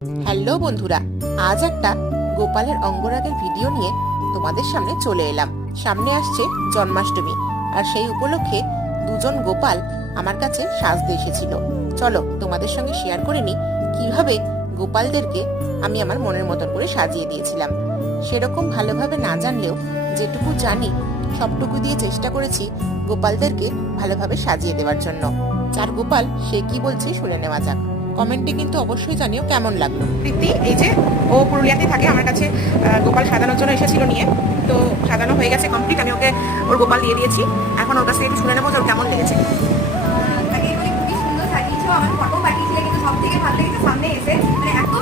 Hello বন্ধুরা, আজ একটা গোপালের অঙ্গরাগের ভিডিও নিয়ে তোমাদের সামনে চলে এলাম। সামনে আসছে জন্মাষ্টমী, আর সেই উপলক্ষে দুজন গোপাল আমার কাছে সাজতে এসেছিল। চলো তোমাদের সঙ্গে শেয়ার করে নিই কিভাবে গোপালদেরকে আমি আমার মনের মতন করে সাজিয়ে দিয়েছিলাম। সেরকম ভালোভাবে না জানলেও যেটুকু জানি সবটুকু দিয়ে চেষ্টা করেছি গোপালদেরকে ভালোভাবে সাজিয়ে দেওয়ার জন্য। চার গোপাল সে কি বলছে শুনে নেওয়া যাক। কমেন্টে কিন্তু অবশ্যই জানিও কেমন লাগলো। প্রীতি এই যে ও পুরুলিয়াতে থাকে, আমার কাছে গোপাল সাজানোর জন্য এসেছিল নিয়ে, তো সাজানো হয়ে গেছে কমপ্লিট। আমি ওকে ওর গোপাল দিয়ে দিয়েছি, এখন ওর কাছ থেকে একটু শুনে নেবো যে ওর কেমন লেগেছে। খুবই সুন্দর সাজিয়েছো, আমার ফটো পাঠিয়েছিলে কিন্তু সব থেকে ভালো লেগেছে সামনে এসে, মানে এত